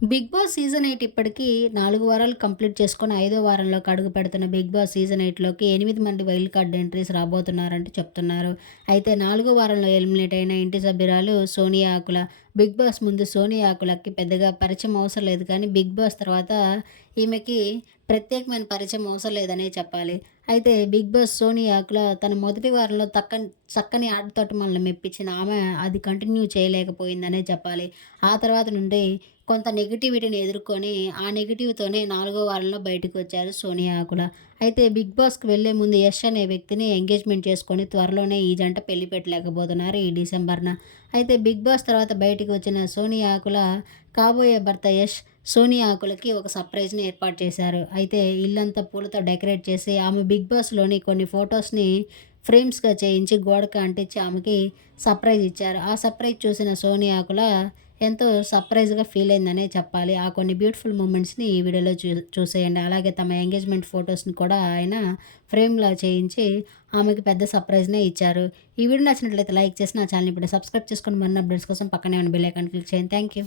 Big boss season eight ఇప్పటికీ నాలుగు వారాలు కంప్లీట్ చేసుకుని ఐదో వారంలోకి అడుగు పెడుతున్న బిగ్ బాస్ సీజన్ ఎయిట్లోకి ఎనిమిది మంది వైల్డ్ కార్డ్ ఎంట్రీస్ రాబోతున్నారంటూ చెప్తున్నారు. అయితే నాలుగో వారంలో ఎలిమినేట్ అయిన ఇంటి సభ్యురాలు సోనియా ఆకుల బిగ్ బాస్ ముందు సోనియా ఆకులకి పెద్దగా పరిచయం అవసరం లేదు కానీ బిగ్ బాస్ తర్వాత ఈమెకి ప్రత్యేకమైన పరిచయం అవసరం లేదనే చెప్పాలి. అయితే బిగ్ బాస్ సోనియా ఆకుల తన మొదటి వారంలో తక్కని చక్కని ఆటతోటి మనల్ని మెప్పించిన ఆమె అది కంటిన్యూ చేయలేకపోయిందనే చెప్పాలి. ఆ తర్వాత నుండి కొంత నెగిటివిటీని ఎదుర్కొని ఆ నెగిటివ్తోనే నాలుగో వారంలో బయటకు వచ్చారు సోనియా ఆకుల అయితే బిగ్ బాస్కి వెళ్ళే ముందు యష్ అనే వ్యక్తిని ఎంగేజ్మెంట్ చేసుకొని త్వరలోనే ఈ జంట పెళ్ళి పెట్టలేకపోతున్నారు ఈ డిసెంబర్న. అయితే బిగ్ బాస్ తర్వాత బయటకు వచ్చిన సోనియా ఆకుల కాబోయే భర్త యష్ సోనియా ఆకులకి ఒక సర్ప్రైజ్ని ఏర్పాటు చేశారు. అయితే ఇల్లంతా పూలతో డెకరేట్ చేసి ఆమె బిగ్ బాస్లోని కొన్ని ఫొటోస్ని ఫ్రేమ్స్గా చేయించి గోడకు అంటించి ఆమెకి సర్ప్రైజ్ ఇచ్చారు. ఆ సర్ప్రైజ్ చూసిన సోనియాకుల ఎంతో సర్ప్రైజ్గా ఫీల్ అయిందనే చెప్పాలి. ఆ కొన్ని బ్యూటిఫుల్ మూమెంట్స్ని ఈ వీడియోలో చూ చూసేయండి. అలాగే తమ ఎంగేజ్మెంట్ ఫొటోస్ని కూడా ఆయన ఫ్రేమ్లా చేయించి ఆమెకి పెద్ద సర్ప్రైజ్నే ఇచ్చారు. ఈ వీడియో నచ్చినట్లయితే లైక్ చేసి నా ఛానల్ ఇప్పుడు సబ్స్క్రైబ్ చేసుకుని మరిన్ని అప్డేట్స్ కోసం పక్కనే ఉన్న బెల్ ఐకాన్ క్లిక్ చేయండి. Thank you